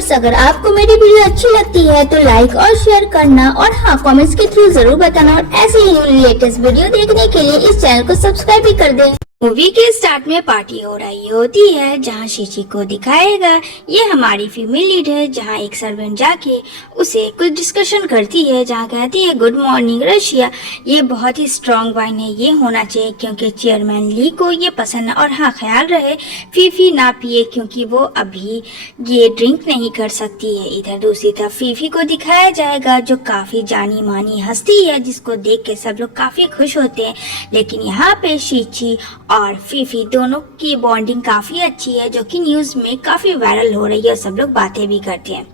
Viewers, अगर आपको मेरी वीडियो अच्छी लगती है तो लाइक और शेयर करना और हाँ कमेंट्स के थ्रू जरूर बताना और ऐसे ही लेटेस्ट वीडियो देखने के लिए इस चैनल को सब्सक्राइब भी कर दें। मूवी के स्टार्ट में पार्टी हो रही होती है जहां शीची को दिखाएगा ये हमारी फीमेल लीड है, जहां एक सर्वेंट जाके उसे कुछ डिस्कशन करती है, जहां कहती है गुड मॉर्निंग रशिया, ये बहुत ही स्ट्रांग वाइन है, ये होना चाहिए क्योंकि चेयरमैन ली को ये पसंद है और हाँ ख्याल रहे फीफी ना पिए क्योंकि वो अभी ये ड्रिंक नहीं कर सकती है। इधर दूसरी तरफ फीफी को दिखाया जाएगा जो काफी जानी मानी हस्ती है जिसको देख के सब लोग काफी खुश होते हैं, लेकिन यहाँ पे शीची और फीफी दोनों की बॉन्डिंग काफी अच्छी है जो कि न्यूज में काफी वायरल हो रही है और सब लोग बातें भी करते हैं।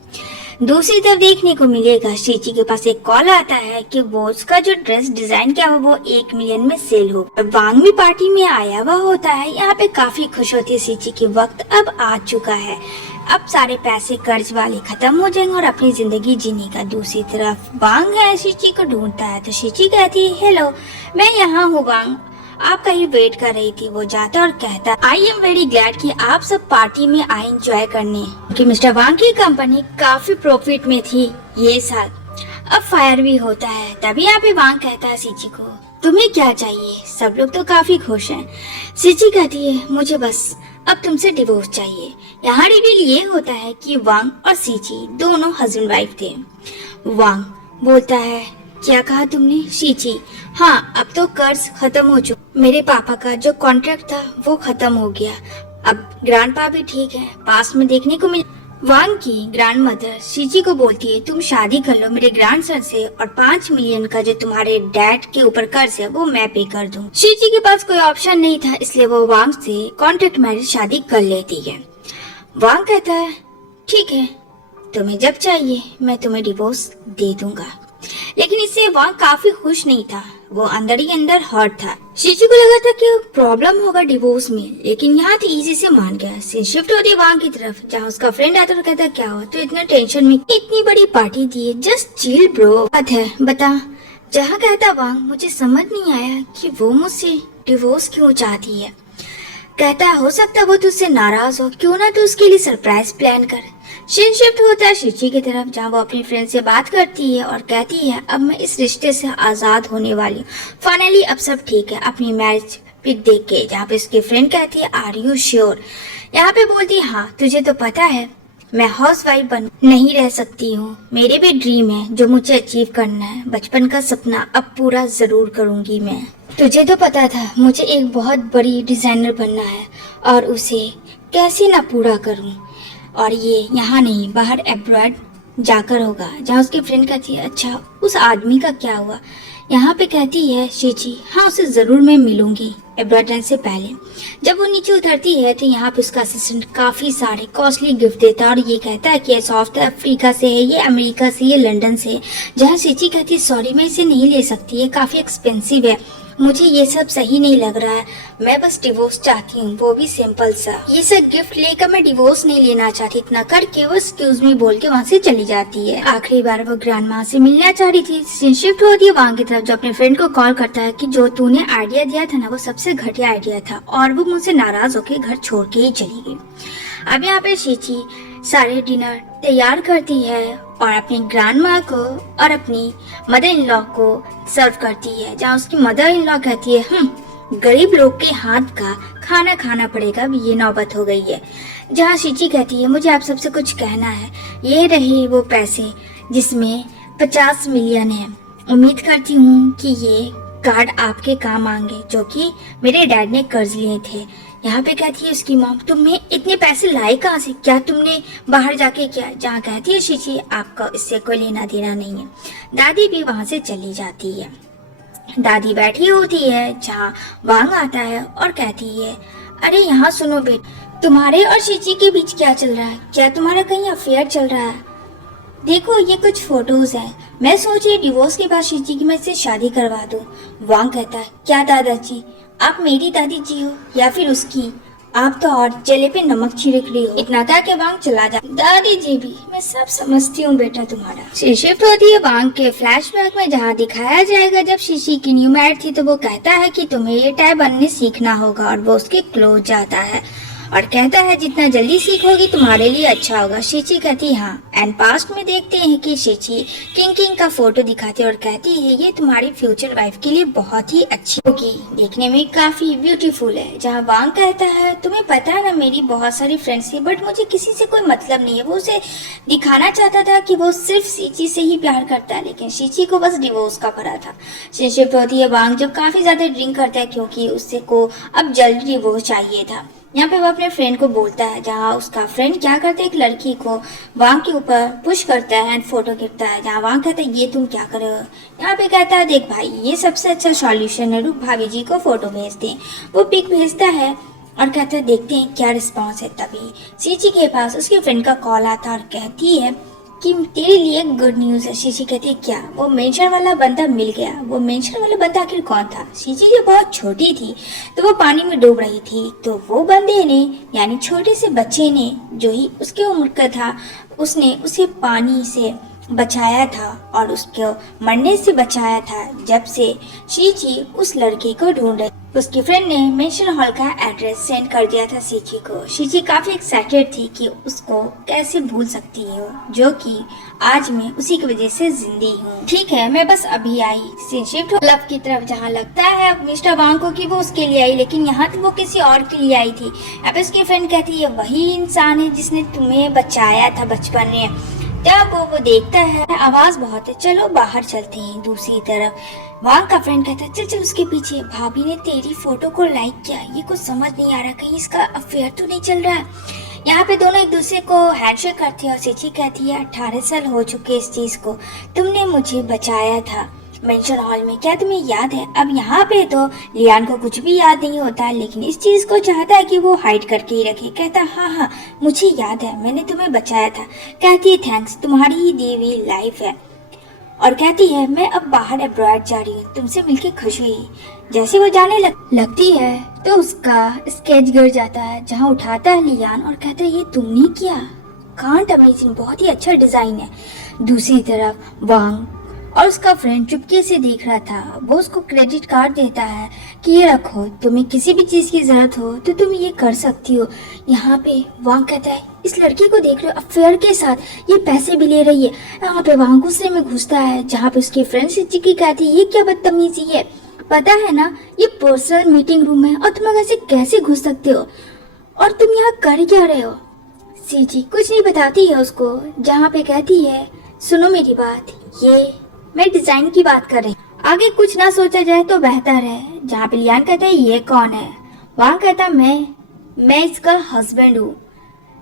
दूसरी तरफ देखने को मिलेगा शीची के पास एक कॉल आता है कि वो उसका जो ड्रेस डिजाइन किया हुआ वो 1 मिलियन में सेल हो। वांग भी पार्टी में आया हुआ होता है, यहाँ पे काफी खुश होती है शीची की वक्त अब आ चुका है, अब सारे पैसे कर्ज वाले खत्म हो जाएंगे और अपनी जिंदगी जीने का। दूसरी तरफ वांग है शीची को ढूंढता है तो शीची कहती है हेलो मैं यहाँ हूँ वांग, आपका ही वेट कर रही थी। वो जाता और कहता आई एम वेरी ग्लैड कि आप सब पार्टी में आए एंजॉय करने कि मिस्टर वांग की कंपनी काफी प्रॉफिट में थी ये साल, अब फायर भी होता है। तभी यहाँ पे वांग कहता है शीची को तुम्हें क्या चाहिए, सब लोग तो काफी खुश हैं। शीची कहती है मुझे बस अब तुमसे डिवोर्स चाहिए। यहाँ रिवील ये होता है कि वांग और शीची दोनों हस्बैंड वाइफ थे। वांग बोलता है क्या कहा तुमने? शीची हाँ अब तो कर्ज खत्म हो चुका, मेरे पापा का जो कॉन्ट्रैक्ट था वो खत्म हो गया, अब ग्रैंडपा भी ठीक है, पास में देखने को मिल। वांग की ग्रैंड मदर शीची को बोलती है तुम शादी कर लो मेरे ग्रैंडसन से और 5 मिलियन का जो तुम्हारे डैड के ऊपर कर्ज है वो मैं पे कर दूं। शीची के पास कोई ऑप्शन नहीं था इसलिए वो वांग से कॉन्ट्रैक्ट मैरिज शादी कर लेती है। वांग कहता है ठीक है तुम्हें जब चाहिए मैं तुम्हें डिवोर्स दे दूंगा, लेकिन इससे वांग काफी खुश नहीं था, वो अंदर ही अंदर हर्ट था। शीची को लगा था कि प्रॉब्लम होगा डिवोर्स में, लेकिन यहाँ तो इजी से मान गया। सीन शिफ्ट होती है वांग की तरफ जहाँ उसका फ्रेंड आता और कहता क्या हुआ तो इतना टेंशन में, इतनी बड़ी पार्टी दी है, जस्ट चिल ब्रो, बात है बता। जहाँ कहता वांग मुझे समझ नहीं आया कि वो मुझसे डिवोर्स क्यों चाहती है। कहता हो सकता वो तुझसे नाराज हो, क्यों ना तू उसके लिए सरप्राइज प्लान कर। सीन शिफ्ट होता है शीची की तरफ जहाँ वो अपनी फ्रेंड से बात करती है और कहती है अब मैं इस रिश्ते से आजाद होने वाली हूँ, फाइनली अब सब ठीक है। अपनी मैरिज पिक देख के जहाँ पे उसकी फ्रेंड कहती है आर यू श्योर, यहाँ पे बोलती है हाँ तुझे तो पता है मैं हाउस वाइफ बन नहीं रह सकती हूँ, मेरे भी ड्रीम है जो मुझे अचीव करना है, बचपन का सपना अब पूरा जरूर करूंगी मैं। तुझे तो पता था मुझे एक बहुत बड़ी डिजाइनर बनना है और उसे कैसे ना पूरा करूं, और ये यहाँ नहीं बाहर अब्रॉड जाकर होगा। जहाँ उसकी फ्रेंड कहती है अच्छा उस आदमी का क्या हुआ। यहाँ पे कहती है शीची हाँ उसे जरूर मैं मिलूंगी अब्रॉड से पहले। जब वो नीचे उतरती है तो यहाँ पे उसका असिस्टेंट काफी सारे कॉस्टली गिफ्ट देता है और ये कहता है कि ये साउथ अफ्रीका से है, ये अमेरिका से, ये लंदन से। जहाँ शीची कहती है सॉरी मैं इसे नहीं ले सकती, ये काफी एक्सपेंसिव है, मुझे ये सब सही नहीं लग रहा है, मैं बस डिवोर्स चाहती हूँ वो भी सिंपल सा। ये सब गिफ्ट लेकर मैं डिवोर्स नहीं लेना चाहती। इतना करके वो एक्सक्यूज मी बोल के वहाँ से चली जाती है। आखिरी बार वो ग्रैंड माँ से मिलना चाह रही थी। सीन शिफ्ट होती है वहाँ की तरफ जो अपने फ्रेंड को कॉल करता है कि जो तूने आइडिया दिया था ना वो सबसे घटिया आइडिया था और वो मुझसे नाराज होकर घर छोड़ के ही चली गई। अब यहाँ पे शीची सारे डिनर तैयार करती है और अपनी ग्रैंड माँ को और अपनी मदर इन लॉ को सर्व करती है, जहाँ उसकी मदर इन लॉ कहती है गरीब लोग के हाथ का खाना खाना पड़ेगा, अब ये नौबत हो गई है। जहाँ शीची कहती है मुझे आप सबसे कुछ कहना है, ये रहे वो पैसे जिसमें 50 मिलियन है, उम्मीद करती हूँ कि ये कार्ड आपके काम आएंगे जो कि मेरे डैड ने कर्ज लिए थे। यहाँ पे कहती है उसकी मॉम तुम्हें इतने पैसे लाए कहाँ से, क्या तुमने बाहर जाके किया। जहाँ कहती है शीची आपका इससे कोई लेना देना नहीं है। दादी भी वहाँ से चली जाती है। दादी बैठी होती है जहाँ वांग आता है और कहती है अरे यहाँ सुनो बेटा, तुम्हारे और शीची के बीच क्या चल रहा है, क्या तुम्हारा कहीं अफेयर चल रहा है। देखो ये कुछ फोटोज हैं, मैं सोच रही डिवोर्स के बाद शीची की मैं इससे शादी करवा दूं। वांग कहता है क्या दादाजी आप मेरी दादी जी हो या फिर उसकी, आप तो और जले पे नमक छिड़क रही हो। इतना कह के वांग चला जा। दादी जी भी मैं सब समझती हूँ बेटा तुम्हारा। शिफ्ट होती है वांग के फ्लैशबैक में जहाँ दिखाया जाएगा जब शीशी की न्यू मैरिड थी तो वो कहता है कि तुम्हें ये टाई बनने सीखना होगा और वो उसके क्लोज जाता है और कहता है जितना जल्दी सीखोगी तुम्हारे लिए अच्छा होगा। शीची कहती हाँ। एंड पास्ट में देखते हैं कि शीची किंग का फोटो दिखाती है और कहती है ये तुम्हारी फ्यूचर वाइफ के लिए बहुत ही अच्छी होगी, देखने में काफी ब्यूटीफुल है। जहाँ वांग कहता है तुम्हें पता है ना मेरी बहुत सारी फ्रेंड्स थी बट मुझे किसी से कोई मतलब नहीं है। वो उसे दिखाना चाहता था कि वो सिर्फ शीची से ही प्यार करता है, लेकिन शीची को बस डिवोर्स का भरा था। शिफ्ट होती है वांग जब काफी ज्यादा ड्रिंक करता है क्योंकि उससे को अब जल्दी डिवोर्स चाहिए था। यहाँ पे वो अपने फ्रेंड को बोलता है, जहाँ उसका फ्रेंड क्या करता है एक लड़की को वांग के ऊपर पुश करता है एंड फोटो गिरता है। जहाँ वांग कहता है ये तुम क्या कर रहे हो। यहाँ पे कहता है देख भाई ये सबसे अच्छा सॉल्यूशन है, रुक भाभी जी को फोटो भेजते हैं। वो पिक भेजता है और कहता है देखते हैं क्या रिस्पॉन्स है। तभी शीची के पास उसके फ्रेंड का कॉल आता है और कहती है कि तेरे लिए गुड न्यूज़ है। शीची कहती है क्या। वो मेंशन वाला बंदा मिल गया। वो मेंशन वाला बंदा आखिर कौन था। शीची जब बहुत छोटी थी तो वो पानी में डूब रही थी, तो वो बंदे ने यानी छोटे से बच्चे ने जो ही उसके उम्र का था उसने उसे पानी से बचाया था और उसको मरने से बचाया था। जब से शीची उस लड़की को ढूंढ रही, उसकी फ्रेंड ने मेंशन हॉल का एड्रेस सेंड कर दिया था शीची को। शीची काफी एक्साइटेड थी कि उसको कैसे भूल सकती है जो कि आज मैं उसी की वजह से जिंदी हूँ। ठीक है मैं बस अभी आई। सीन शिफ्ट क्लब की तरफ जहाँ लगता है मिस्टर वांग को कि वो उसके लिए आई, लेकिन यहाँ तो वो किसी और के लिए आई थी। अब उसकी फ्रेंड कहती है वही इंसान है जिसने तुम्हें बचाया था बचपन में। तब वो देखता है आवाज बहुत है, चलो बाहर चलते हैं। दूसरी तरफ वांग का फ्रेंड कहता है चल चल उसके पीछे। भाभी ने तेरी फोटो को लाइक किया, ये कुछ समझ नहीं आ रहा, कहीं इसका अफेयर तो नहीं चल रहा है। यहाँ पे दोनों एक दूसरे को हैंडशेक करते हैं और शीची कहती है 18 साल हो चुके इस चीज को, तुमने मुझे बचाया था मेंशन हॉल में, क्या तुम्हें याद है। अब यहाँ पे तो लियान को कुछ भी याद नहीं होता, लेकिन इस चीज को चाहता है कि वो हाइड करके ही रखे। कहता हाँ मुझे याद है, मैंने तुम्हें बचाया था। कहती है थैंक्स, तुम्हारी ही दी हुई लाइफ है। और कहती है मैं अब बाहर अब्रॉड जा रही हूँ, तुमसे मिलके खुश हुई। जैसे वो जाने लगती है तो उसका स्केच गिर जाता है, जहाँ उठाता है लियान और कहता है ये तुमने किया, कांट अमेजिंग, बहुत ही अच्छा डिजाइन है। दूसरी तरफ वांग और उसका फ्रेंड चुपके से देख रहा था। वो उसको क्रेडिट कार्ड देता है कि ये रखो, तुम्हें किसी भी चीज की जरूरत हो तो तुम ये कर सकती हो। यहाँ पे वांग कहता है इस लड़की को देख रहे हो अफेयर के साथ, ये पैसे भी ले रही है। यहाँ पे वांग गुस्से में घुसता है, जहाँ पे उसकी फ्रेंड चिकी कहती है ये क्या बदतमीजी है, पता है ना ये पर्सनल मीटिंग रूम है और तुम लोग ऐसे कैसे घुस सकते हो और तुम यहाँ कर क्या रहे हो। सीजी कुछ नहीं बताती है उसको, जहाँ पे कहती है सुनो मेरी बात, ये मैं डिजाइन की बात कर रही हूँ, आगे कुछ ना सोचा जाए तो बेहतर है। जहाँ पे लियान कहता है ये कौन है। वहाँ कहता मैं इसका हस्बैंड हूँ।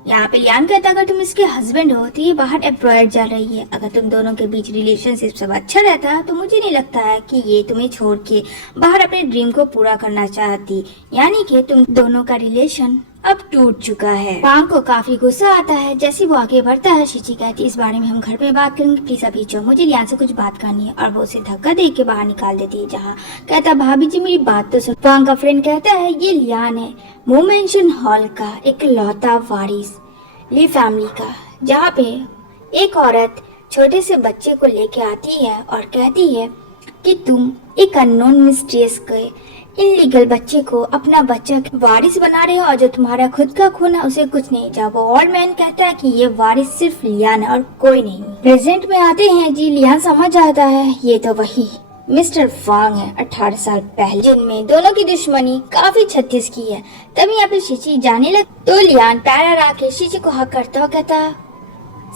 यहाँ पे लियान कहता अगर तुम इसके हस्बैंड हो तो ये बाहर अब्रॉड जा रही है, अगर तुम दोनों के बीच रिलेशनशिप सब अच्छा रहता तो मुझे नहीं लगता है कि ये तुम्हें छोड़ के बाहर अपने ड्रीम को पूरा करना चाहती, यानी कि तुम दोनों का रिलेशन अब टूट चुका है। वांग को काफी गुस्सा आता है। जैसे वो आगे बढ़ता है शीची कहती इस बारे में हम घर में बात करेंगे, प्लीज अभी चलो, मुझे लियान से कुछ बात करनी है। और वो उसे धक्का दे के बाहर निकाल देती है। जहाँ कहता भाभी जी मेरी बात तो सुन। वांग का फ्रेंड कहता है ये लियान है, वो मेंशन हॉल का एक लौता वारिस ली फैमिली का। जहाँ पे एक औरत छोटे से बच्चे को लेके आती है और कहती है कि तुम एक अननोन मिस्ट्रियस के इनलीगल बच्चे को अपना बच्चा वारिस बना रहे हो और जो तुम्हारा खुद का खून है उसे कुछ नहीं। जब वो ओल्ड मैन कहता है कि ये वारिस सिर्फ लियान है और कोई नहीं। प्रेजेंट में आते हैं जी, लियान समझ जाता है ये तो वही मिस्टर वांग है 18 साल पहले, जिनमें दोनों की दुश्मनी काफी 36 की है। तभी यहाँ पे शीची जाने लग तो लियान पैर आके शीची को हक करता और कहता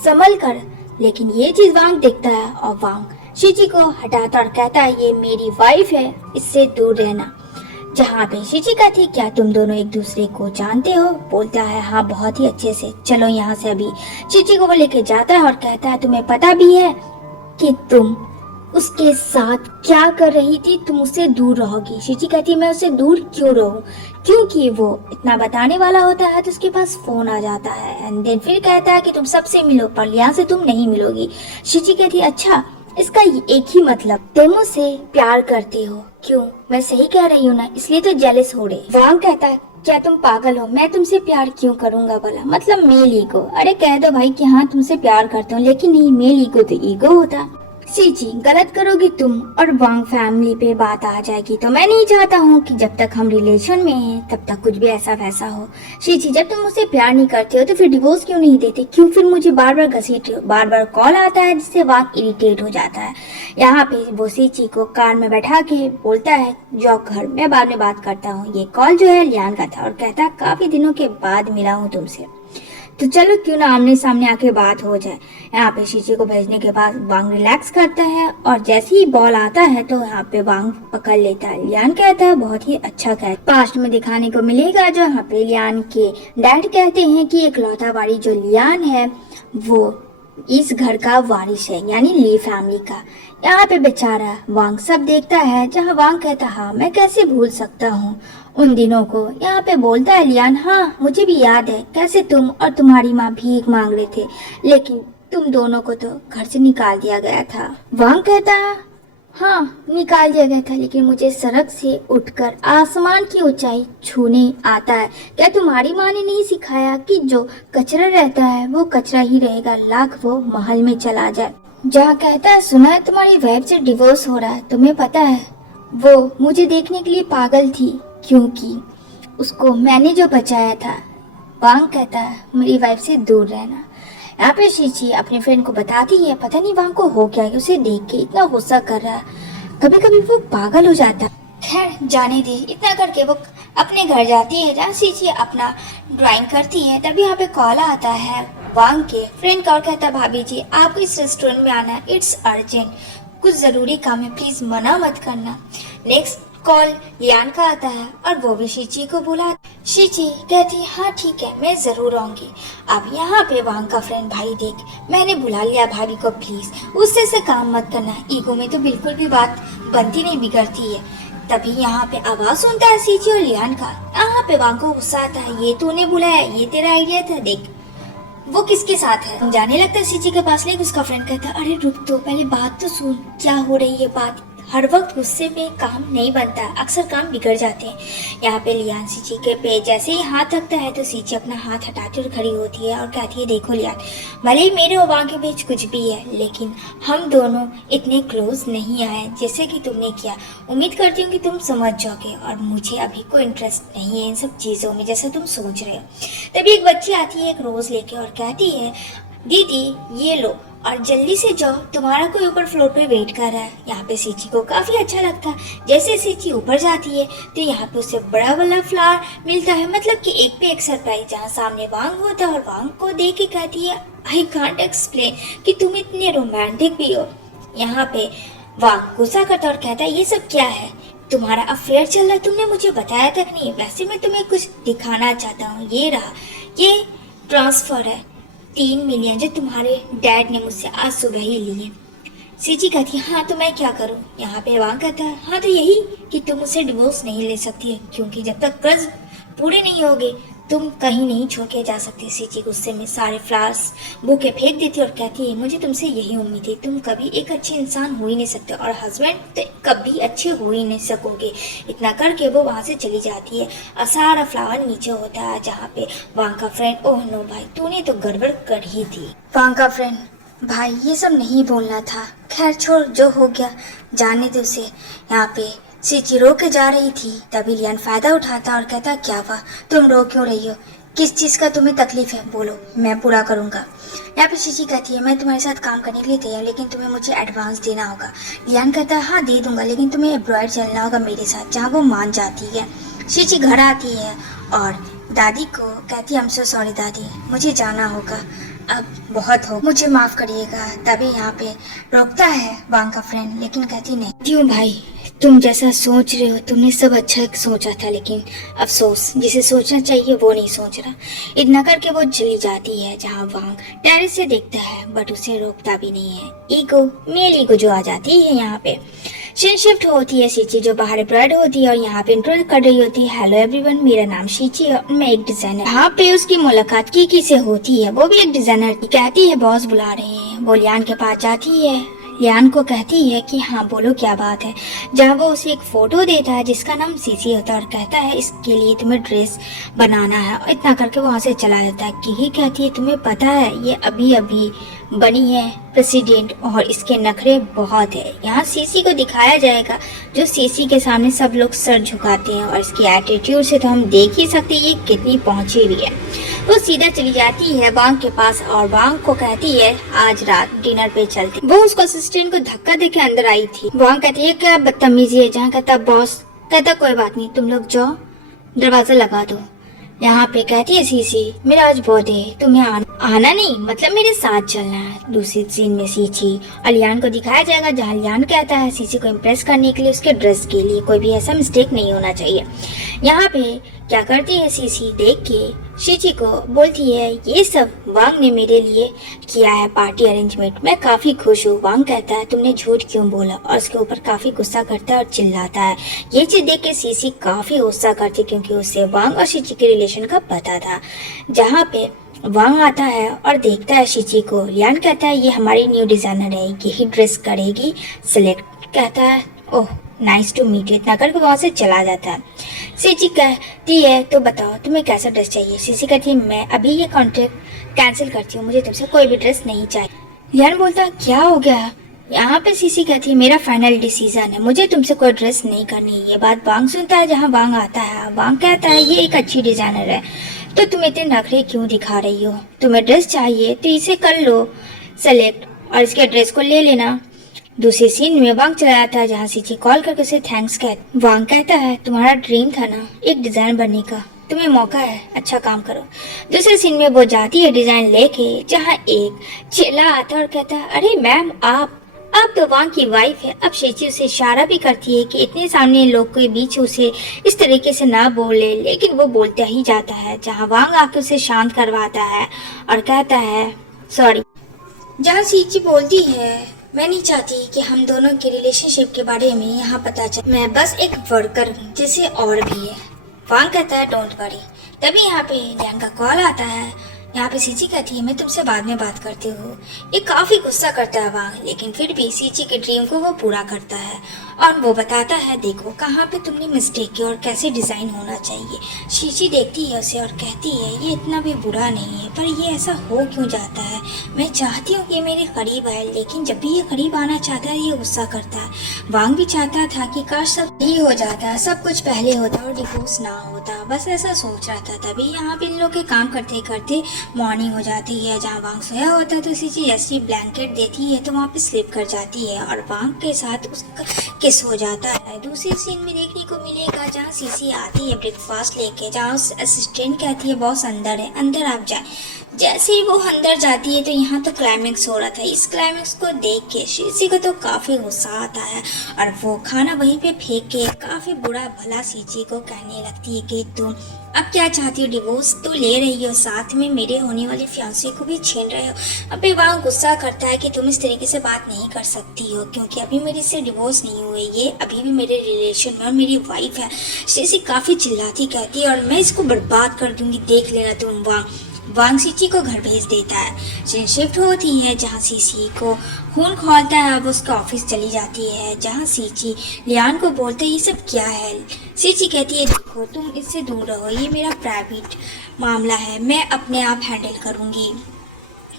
संभल कर, लेकिन ये चीज वांग देखता है और वांग शीची को हटाता और कहता है ये मेरी वाइफ है, इससे दूर रहना। जहाँ पे शीची कहती क्या तुम दोनों एक दूसरे को जानते हो। बोलता है हाँ बहुत ही अच्छे से, चलो यहाँ से अभी। शीची को वो लेके जाता है और कहता है तुम्हें पता भी है कि तुम उसके साथ क्या कर रही थी, तुम उससे दूर रहोगी। शीची कहती है मैं उससे दूर क्यों रहूं, क्योंकि वो इतना बताने वाला होता है तो उसके पास फोन आ जाता है। एंड देन फिर कहता है कि तुम सबसे मिलो पर लियान से तुम नहीं मिलोगी। शीची कहती है अच्छा इसका एक ही मतलब, तुम मुझसे प्यार करते हो। क्यों, मैं सही कह रही हूँ ना, इसलिए तो जेलस हो रहे। वांग कहता है क्या तुम पागल हो, मैं तुमसे प्यार क्यों करूंगा भला, मतलब मेल ईगो। अरे कह दो भाई कि हाँ तुमसे प्यार करता हूँ, लेकिन नहीं मेल ईगो तो ईगो होता। सीची, गलत करोगी तुम और वांग फैमिली पे बात आ जाएगी। तो मैं नहीं चाहता हूँ कि जब तक हम रिलेशन में हैं तब तक कुछ भी ऐसा वैसा हो। सीची, जब तुम मुझसे प्यार नहीं करते हो तो फिर डिवोर्स क्यों नहीं देते? क्यों फिर मुझे बार बार घसीटते हो? बार बार कॉल आता है जिससे वांग इरिटेट हो जाता है। यहाँ पे वो सीची को कार में बैठा के बोलता है जाओ घर, मैं बाद में बात करता हूँ। ये कॉल जो है लियान का था और कहता काफी दिनों के बाद मिला हूँ तुमसे, तो चलो क्यों ना आमने सामने आके बात हो जाए। यहाँ पे शीशी को भेजने के बाद वांग रिलैक्स करता है और जैसे ही बॉल आता है तो यहाँ पे वांग पकड़ लेता है। लियान कहता है बहुत ही अच्छा कहता है, पास्ट में दिखाने को मिलेगा। जो यहाँ पे लियान के डैड कहते हैं कि इकलौता वारिस जो लियान है वो इस घर का वारिस है, यानी ली फैमिली का। यहाँ पे बेचारा वांग सब देखता है, जहाँ वांग कहता हाँ मैं कैसे भूल सकता हूँ उन दिनों को। यहाँ पे बोलता है लियान हाँ मुझे भी याद है कैसे तुम और तुम्हारी माँ भीख मांग रहे थे, लेकिन तुम दोनों को तो घर से निकाल दिया गया था। वांग कहता है हाँ निकाल दिया गया था, लेकिन मुझे सड़क से उठकर आसमान की ऊंचाई छूने आता है। क्या तुम्हारी माँ ने नहीं सिखाया कि जो कचरा रहता है वो कचरा ही रहेगा, लाख वो महल में चला जाए। जहाँ कहता है सुना है तुम्हारी वाइफ से डिवोर्स हो रहा है, तुम्हें पता है वो मुझे देखने के लिए पागल थी क्योंकि उसको मैंने जो बचाया था। वांग कहता है मेरी वाइफ से दूर रहना। यहाँ पे शीची अपने फ्रेंड को बताती है पता नहीं वांग को हो क्या है, उसे देख के इतना गुस्सा कर रहा है, कभी कभी वो पागल हो जाता है। खैर जाने दे। इतना करके वो अपने घर जाती है जहाँ शीची अपना ड्राइंग करती है। तभी यहाँ पे कॉल आता है वांग के फ्रेंड का और कहता है भाभी जी आपको इस रेस्टोरेंट में आना है, इट्स अर्जेंट, कुछ जरूरी काम है, प्लीज मना मत करना। नेक्स्ट कॉल लियान का आता है और वो भी शीची को बुला। शीची कहती हाँ ठीक है मैं जरूर आऊंगी। अब यहाँ पे वांग का फ्रेंड भाई देख मैंने बुला लिया भाभी को, प्लीज उससे से काम मत करना, ईगो में तो बिल्कुल भी बात बनती नहीं बिगड़ती है। तभी यहाँ पे आवाज सुनता है शीची और लियान का। यहाँ पे वांग को गुस्सा आता है ये तूने बुलाया, ये तेरा आइडिया था, देख वो किसके साथ है। जाने लगता है शीची के पास, लेकिन उसका फ्रेंड कहता है अरे रुक तो पहले बात तो सुन, क्या हो रही है बात। हर वक्त गुस्से में काम नहीं बनता, अक्सर काम बिगड़ जाते हैं। यहाँ पे लियान शीची के पे जैसे ही हाथ रखता है तो शीची अपना हाथ हटाकर खड़ी होती है और कहती है देखो लियान, भले ही मेरे और वांग के बीच कुछ भी है लेकिन हम दोनों इतने क्लोज नहीं आए जैसे कि तुमने किया। उम्मीद करती हूँ कि तुम समझ जाओगे और मुझे अभी कोई इंटरेस्ट नहीं है इन सब चीज़ों में जैसा तुम सोच रहे हो। तभी एक बच्ची आती है एक रोज़ लेके और कहती है दीदी ये लो और जल्दी से जाओ, तुम्हारा कोई ऊपर फ्लोर पे वेट कर रहा है। यहाँ पे सीची को काफी अच्छा लगता है। जैसे सीची ऊपर जाती है तो यहाँ पे उसे बड़ा वाला फ्लावर मिलता है, मतलब कि एक पे एक सरप्राइज, जहाँ सामने वांग होता है और वांग को देख के कहती है आई कांट एक्सप्लेन कि तुम इतने रोमांटिक भी हो। यहाँ पे वांग गुस्सा करता और कहता है ये सब क्या है, तुम्हारा अफेयर चल रहा है, तुमने मुझे बताया तक नहीं। वैसे मैं तुम्हें कुछ दिखाना चाहता हूँ, ये रहा, ये ट्रांसफर है 3 मिलियन जो तुम्हारे डैड ने मुझसे आज सुबह ही लिए। सीची कहती है हाँ तो मैं क्या करूँ। यहाँ पे वांग कहता है हाँ तो यही कि तुम मुझसे डिवोर्स नहीं ले सकती है क्योंकि जब तक कर्ज पूरे नहीं होंगे तुम कहीं नहीं छोड़ के जा सकती। सीची गुस्से में सारे फ्लावर्स बुके फेंक देती और कहती है मुझे तुमसे यही उम्मीद थी, तुम कभी एक अच्छे इंसान हो ही नहीं सकते और हस्बैंड तो कभी अच्छे हो ही नहीं सकोगे। इतना करके वो वहाँ से चली जाती है और सारा फ्लावर नीचे होता है जहाँ पे वांग का फ्रेंड ओह नो भाई तूने तो गड़बड़ कर ही थी। वांग का फ्रेंड भाई ये सब नहीं बोलना था, खैर छोड़ जो हो गया जाने दे उसे। यहाँ पे सीची रो के जा रही थी तभी लियान फायदा उठाता और कहता क्या हुआ तुम रो क्यों रही हो, किस चीज़ का तुम्हें तकलीफ है बोलो मैं पूरा करूँगा। यहाँ पे सीची कहती है मैं तुम्हारे साथ काम करने के लिए तैयार लेकिन तुम्हें मुझे एडवांस देना होगा। लियान कहता है हाँ दे दूंगा लेकिन तुम्हें एब्रॉयड चलना होगा मेरे साथ, जहाँ वो मान जाती है। सीची घर आती है और दादी को कहती है आई एम सो सॉरी दादी मुझे जाना होगा, अब बहुत हो मुझे माफ़ करिएगा। तभी यहाँ पे रोकता है वांग का फ्रेंड लेकिन कहती नहीं क्यों भाई तुम जैसा सोच रहे हो तुमने सब अच्छा सोचा था लेकिन अफसोस जिसे सोचना चाहिए वो नहीं सोच रहा। इतना करके वो चली जाती है जहाँ वांग टेरेस से देखता है बट उसे रोकता भी नहीं है। ईगो मेल ईगो जो आ जाती है यहाँ पे। सीन शिफ्ट होती है सीची जो बाहर ब्राइड होती है और यहाँ पे इंट्रो कर रही होती है हेलो एवरीवन मेरा नाम सीची है और मैं एक डिजाइनर। यहाँ पे उसकी मुलाकात की से होती है, वो भी एक डिजाइनर की। कहती है बॉस बुला रहे हैं। वो लियान के पास जाती है, लियान को कहती है कि हाँ बोलो क्या बात है, जहाँ वो उसे एक फोटो देता है जिसका नाम सीसी होता है और कहता है इसके लिए तुम्हें ड्रेस बनाना है, और इतना करके वहाँ से चला जाता है। कि कहती है तुम्हें पता है ये अभी अभी बनी है प्रेसिडेंट और इसके नखरे बहुत है। यहाँ सीसी को दिखाया जाएगा जो सीसी के सामने सब लोग सर झुकाते हैं, और इसकी एटीट्यूड से तो हम देख ही सकते हैं ये कितनी पहुंची हुई है। वो सीधा चली जाती है वांग के पास और वांग को कहती है आज रात डिनर पे चलते। वो उसको असिस्टेंट को धक्का देके अंदर आई थी। वांग कहती है क्या बदतमीजी है, जहाँ कहता बॉस, कहता कोई बात नहीं तुम लोग जाओ दरवाजा लगा दो। यहाँ पे कहती है सीसी मेरा आज बर्थडे है, तुम्हें आना नहीं मतलब मेरे साथ चलना है। दूसरी सीन में सीची और लियान को दिखाया जाएगा जहाँ लियान कहता है सीसी को इम्प्रेस करने के लिए उसके ड्रेस के लिए कोई भी ऐसा मिस्टेक नहीं होना चाहिए। यहाँ पे क्या करती है सीसी देख के शीची को बोलती है ये सब वांग ने मेरे लिए किया है पार्टी अरेंजमेंट, मैं काफी खुश हूँ। वांग कहता है तुमने झूठ क्यों बोला, और उसके ऊपर काफी गुस्सा करता है और चिल्लाता है। ये चीज देख के सीसी काफी गुस्सा करती क्योंकि उसे वांग और शीची के रिलेशन का पता था। जहाँ पे वांग आता है और देखता है शीची को। लियान कहता है ये हमारी न्यू डिजाइनर है, यही ड्रेस करेगी सिलेक्ट। कहता है oh nice to meet you, इतना करके वहाँ से चला जाता है। सीची कहती है तो बताओ तुम्हें कैसा ड्रेस चाहिए। सीसी कहती है मैं अभी ये कॉन्ट्रैक्ट कैंसिल करती हूँ, मुझे तुमसे कोई भी ड्रेस नहीं चाहिए। लियान बोलता है क्या हो गया। यहाँ पे सीसी कहती है मेरा फाइनल डिसीजन है, मुझे तुमसे कोई ड्रेस नहीं करनी। ये बात वांग सुनता है। जहाँ वांग आता है वांग कहता है ये एक अच्छी डिजाइनर है तो तुम इतने नखरे क्यों दिखा रही हो, तुम्हें ड्रेस चाहिए तो इसे कर लो सेलेक्ट और इसके ड्रेस को ले लेना। दूसरी सीन में वांग चला जाता है जहाँ सीची कॉल करके उसे थैंक्स कहता। वांग कहता है तुम्हारा ड्रीम था ना एक डिजाइन बनने का, तुम्हें मौका है, अच्छा काम करो। दूसरे सीन में वो जाती है डिजाइन लेके जहाँ एक चेला आता है और कहता है अरे मैम आप तो वांग की वाइफ है। अब शीची उसे इशारा भी करती है कि इतने सामने लोग के बीच उसे इस तरीके से ना बोले, लेकिन वो बोलता ही जाता है। जहाँ वांग आके उसे शांत करवाता है और कहता है सॉरी। जहाँ शीची बोलती है मैं नहीं चाहती कि हम दोनों के रिलेशनशिप के बारे में यहाँ पता चले, मैं बस एक वर्कर हूँ जैसे और भी है। वांग कहता है डोंट वरी। तभी यहाँ पे लियान का कॉल आता है। यहाँ पे सीची कहती है मैं तुमसे बाद में बात करती हूँ। ये काफी गुस्सा करता है वांग, लेकिन फिर भी सीची के ड्रीम को वो पूरा करता है और वो बताता है देखो कहाँ पे तुमने मिस्टेक की और कैसे डिजाइन होना चाहिए। सीची देखती है उसे और कहती है ये इतना भी बुरा नहीं है, पर ये ऐसा हो क्यों जाता है। मैं चाहती हूँ कि मेरे करीब आए, लेकिन जब भी ये करीब आना चाहता है ये गुस्सा करता है। वांग भी चाहता था कि काश सब ही हो जाता, सब कुछ पहले होता और डिवोर्स ना होता, बस ऐसा सोच रहा था। तभी यहाँ पे इन लोग के काम करते करते मॉर्निंग हो जाती है। जहाँ वांग सोया होता है तो सीची जैसी ब्लैंकेट देती है तो वहाँ पे स्लिप कर जाती है और वांग के साथ उसका किस हो जाता है। दूसरी सीन में देखने को मिलेगा जहाँ सीसी आती है ब्रेकफास्ट लेके, जहाँ उस असिस्टेंट कहती है बॉस अंदर है, अंदर आप जाए। जैसे ही वो अंदर जाती है तो यहाँ तो क्लाइमेक्स हो रहा था। इस क्लाइमेक्स को देख के सीची को तो काफी गुस्सा आता है और वो खाना वहीं पे फेंक के काफी बुरा भला सीची को कहने लगती है कि तुम अब क्या चाहती हो, डिवोर्स तो ले रही हो, साथ में मेरे होने वाले फियांसे को भी छीन रहे हो। अबे वहाँ गुस्सा करता है कि तुम इस तरीके से बात नहीं कर सकती हो क्योंकि अभी मेरे से डिवोर्स नहीं हुए, ये अभी भी मेरे रिलेशन में और मेरी वाइफ है। सीची काफी चिल्लाती कहती है और मैं इसको बर्बाद कर दूंगी, देख लेना तुम। वांग सीची को घर भेज देता है। सीन शिफ्ट होती है जहाँ सीची को खून खोलता है। अब उसका ऑफिस चली जाती है जहाँ सीची लियान को बोलते ये सब क्या है। सीची कहती है देखो तुम इससे दूर रहो, ये मेरा प्राइवेट मामला है, मैं अपने आप हैंडल करूँगी।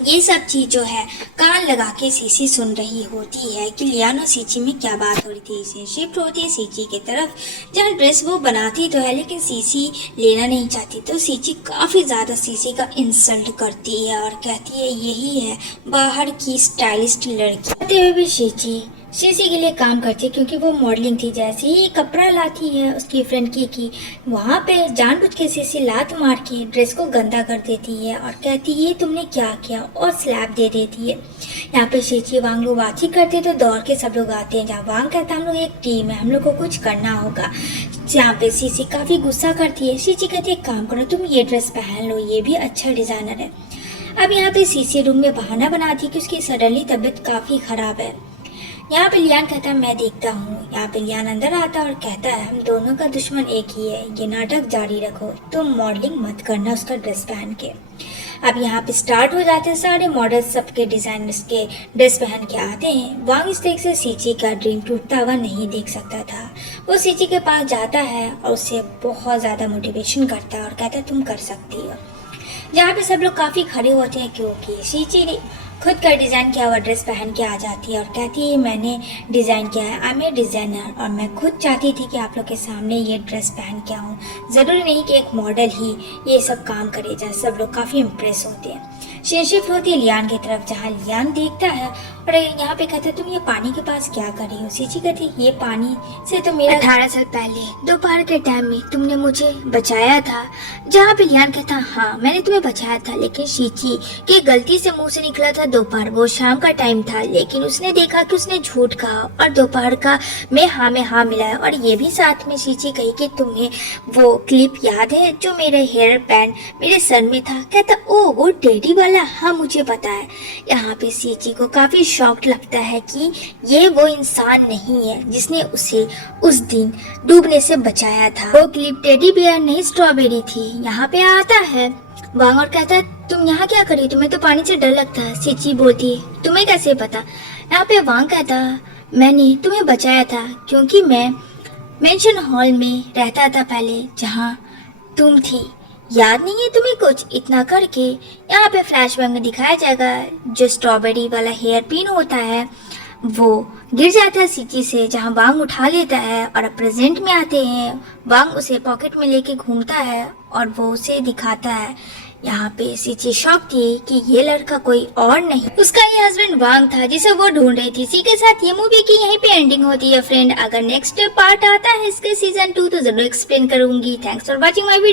ये सब चीज जो है कान लगा के सीची सुन रही होती है कि लियान और सीची में क्या बात हो रही थी। इसे शिफ्ट होती है सीची की तरफ जहाँ ड्रेस वो बनाती तो है लेकिन सीची लेना नहीं चाहती, तो सीची काफी ज्यादा सीची का इंसल्ट करती है और कहती है यही है बाहर की स्टाइलिस्ट लड़की। कहते हुए भी सीची के लिए काम करती है क्योंकि वो मॉडलिंग थी। जैसे ही कपड़ा लाती है उसकी फ्रेंड की वहाँ पे जानबूझ के सीसी लात मार के ड्रेस को गंदा कर देती है और कहती है तुमने क्या किया और स्लैप दे देती है। यहाँ पे सीची वांग लोग बात ही करते तो दौड़ के सब लोग आते हैं जहाँ वांग कहता है हम लोग एक टीम है, हम लोग को कुछ करना होगा। यहाँ पे सीची काफी गुस्सा करती है। सीची कहती है काम करो तुम ये ड्रेस पहन लो, ये भी अच्छा डिजाइनर है। अब यहाँ पे सीसी रूम में बहाना बनाती है कि उसकी सडनली तबीयत काफी खराब है। यहाँ पे लियान कहता है मैं देखता हूँ। यहाँ पे लियान अंदर आता है और कहता है हम दोनों का दुश्मन एक ही है, ये नाटक जारी रखो, तुम मॉडलिंग मत करना उसका ड्रेस पहन के। अब यहाँ पे स्टार्ट हो जाते हैं सारे मॉडल्स, सबके डिजाइनर्स के ड्रेस पहन के आते हैं। वांग इस तरीके से सीची का ड्रीम टूटता हुआ नहीं देख सकता था। वो सीची के पास जाता है और उसे बहुत ज़्यादा मोटिवेशन करता है और कहता है तुम कर सकती हो। यहाँ पे सब लोग काफ़ी खड़े होते हैं क्योंकि सीची खुद का डिज़ाइन किया हुआ ड्रेस पहन के आ जाती है और कहती है मैंने डिज़ाइन किया है, आई एम ए डिज़ाइनर, और मैं खुद चाहती थी कि आप लोग के सामने ये ड्रेस पहन के आऊँ। ज़रूरी नहीं कि एक मॉडल ही ये सब काम करे जाए। सब लोग काफ़ी इम्प्रेस होते हैं। सीन शिफ्ट होती है लियान की तरफ, जहाँ लियान देखता है और यहाँ पे कहता है तुम ये पानी के पास क्या कर रही हो। सीची कहती है ये पानी से तो मेरा 18 साल पहले दोपहर के टाइम में तुमने मुझे बचाया था। जहाँ पे लियान कहता हाँ मैंने तुम्हें बचाया था, लेकिन सीची के गलती से मुंह से निकला था दोपहर, वो शाम का टाइम था, लेकिन उसने देखा कि उसने झूठ कहा और दोपहर का में हाँ मिलाया। और ये भी साथ में सीची कही कि तुम्हें वो क्लिप याद है जो मेरे हेयर बैंड मेरे सर में था। कहता ओ वो टेडी वाला, हाँ मुझे पता है। यहाँ पे सीची को काफी शॉक्ड लगता है कि ये वो इंसान नहीं है जिसने उसे उस दिन डूबने से बचाया था। वो क्लिप टेडी बियर नहीं स्ट्रॉबेरी थी। यहाँ पे आता है वांग और कहता है तुम यहाँ क्या कर रही हो, तुम्हें तो पानी से डर लगता है। सीची बोलती है तुम्हें कैसे पता। यहाँ पे वांग कहता मैंने तुम्हें बचाया था क्योंकि मैं मेंशन हॉल में रहता था पहले जहाँ तुम थी। याद नहीं है तुम्हें कुछ। इतना करके यहाँ पे फ्लैशबैक में दिखाया जाएगा जो स्ट्रॉबेरी वाला हेयर पिन होता है वो गिर जाता है सीची से, जहाँ वांग उठा लेता है और अब प्रेजेंट में आते हैं। वांग उसे पॉकेट में लेके घूमता है और वो उसे दिखाता है। यहाँ पे सीची शॉक थी कि ये लड़का कोई और नहीं उसका ये हस्बैंड वांग था जिसे वो ढूंढ रही थी। इसी के साथ ये मूवी की यहीं पे एंडिंग होती है फ्रेंड। अगर नेक्स्ट पार्ट आता है इसके सीजन 2 तो जरूर एक्सप्लेन करूंगी। Thanks for watching my video.